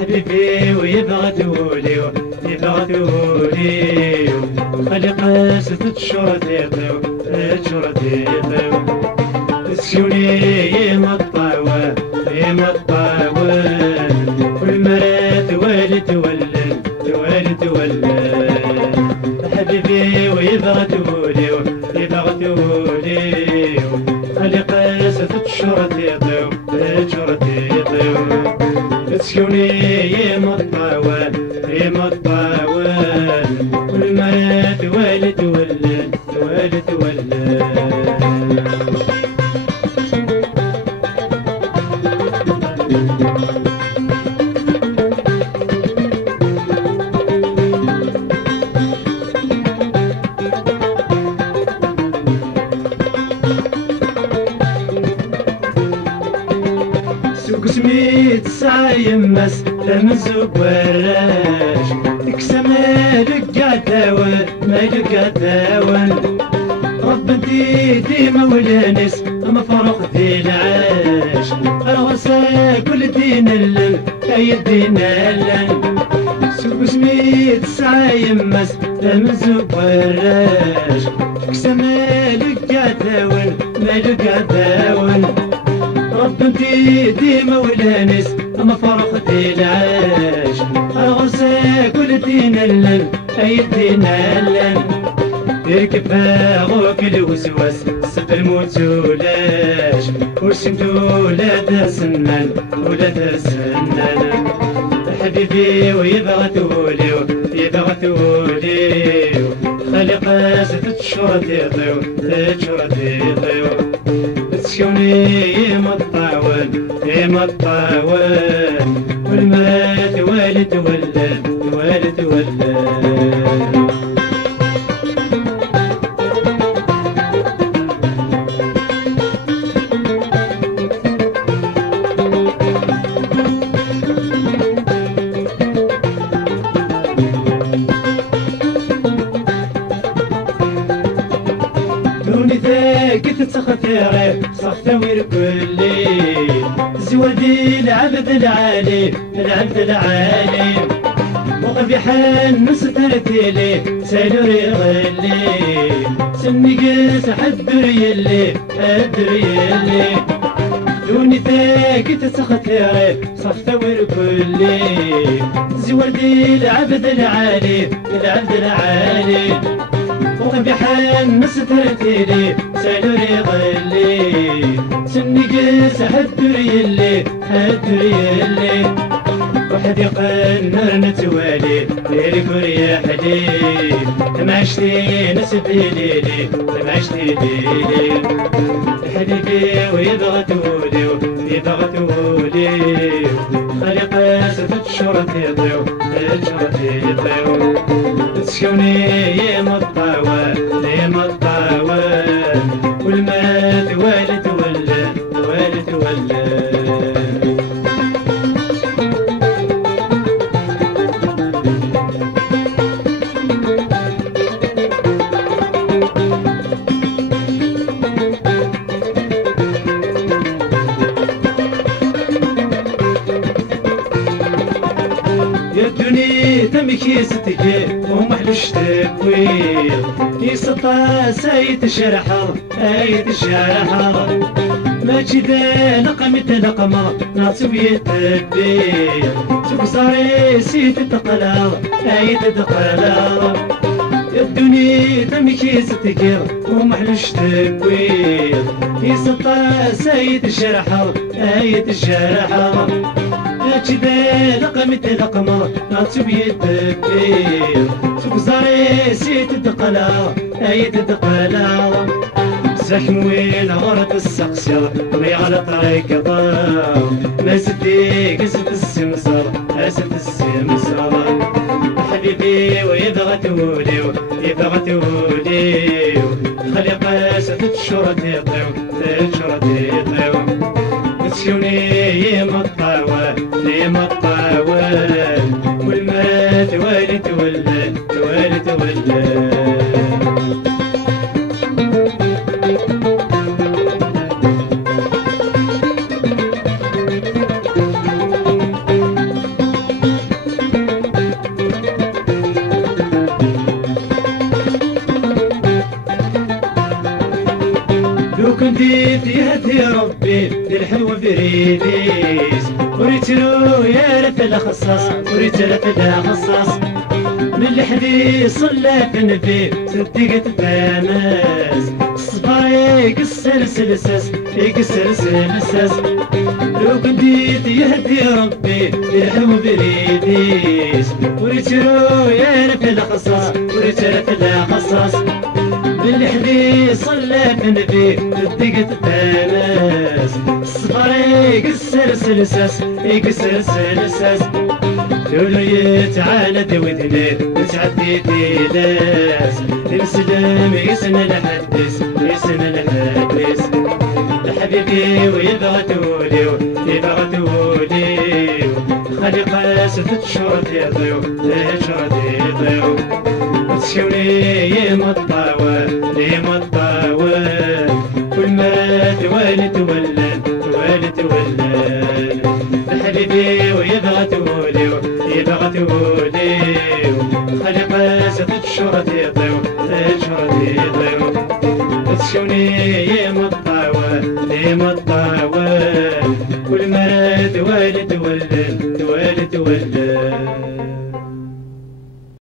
حبيبي ويبغى تولي يبغى تولي خلي قاسة تشرطيطي تشرطيطي تسكوني مطاوة مطاوة والمرات والد تولد والد تولد حبيبي ويبغى تولي يبغى تولي خلي قاسة تشرطيطي تشرطيطي تسكوني مطاوة مطاوة والمرات والد ولد والد ولد سوق سميت سايمس لمزوق وراش تكسم لقاتاون ما لقاتاون ربتي ديما ولانس مفروق في العاش الغسا كل دين اللن اي الدين اللن سوق سميت سايمس لمزوق وراش تكسم لقاتاون ما لقاتاون ربتي ديما ولانس مفرقتي العاش الغسا كل دين اللن اي الدين اللن يركب فاغوك الوسواس سب الموت ولاش ورسمت ولا تسنن ولا تسنن حبيبي ويبغى تولي يبغى تولي خلي قاسة تشرطيطي تشرطيطي تسكوني مطاون مطاون والمرات والد ولد والد ولد دوني ذاك تتخطيري صفتوير كلي زوادي العبد العالي العبد العالي وقبيحان نسترتيلي سالوري غلي سني قاس حدري اللي حدري اللي دوني ذاك تتخطيري صفتوير كلي زوادي العبد العالي العبد العالي وقبيحان نسترتيلي سالوري غلي سني قاس حدري اللي حدري اللي وحدي قنر نتوالي ليلي كوريا حلي تمعشتي نسبي ليلي تمعشتي ليلي حبيبي ويبغى تولي يبغى تولي خلي قاسة تشرطيطي تشرطيطي تسكوني مطاوة مطاوة والمات والد ولد والد ولد يا الدنيا تمكي ستكي ومحلوش تكوير يسطا سايت شرحر ايت شرحر ما جدا لقمت لقمة ناصب يتبير سوق صاري سيت تقلر ايت تقلر يا الدنيا تمكي ستكي ومحلوش تكوير يسطا سايت شرحر ايت شرحر كذا لقمت لقمة ناصب يتبير سوق صاري سيت تقلا اي تتقلا زحم وين غرت السقسر مي على طريق ضار ما سدي قست السمسر قست السمسر حبيبي ويبغى تولي يبغى تولي خلي قاسة تشرطيطي تشرطيطي تسكوني مطاوة مطاوة والمات والد ولد والد ولد لو كنت يهدي ربي الحلو بريديس وريت له يا ريت الخصاص وريت له الخصاص من الحديث صلى النبي صدقت تامس الصبر يكسر سلسس يكسر سلسس لو كنت يهدي ربي الحلو بريديس وريت له يا ريت الخصاص وريت له الخصاص بالحديث صلى النبي صدقت تامس الصبر يكسر سلسس يكسر سلسس لولو يتعاند ودني وتعدي تيلاس المسلم يسن الحديث يسن الحديث حبيبي ويبغى توليو يبغى توليو خلي قاس تشرد يضيو تشرد يضيو وتشوني يمطاوى يمطاوى كل مرة توالد ولد توالد ولد حبيبي ويبغى توليو يبغى توليو خلي قاس تشرد يضيو تشرد يضيو وتشوني يمطاوى يمطاوى كل مرة توالد ولد توالد ولد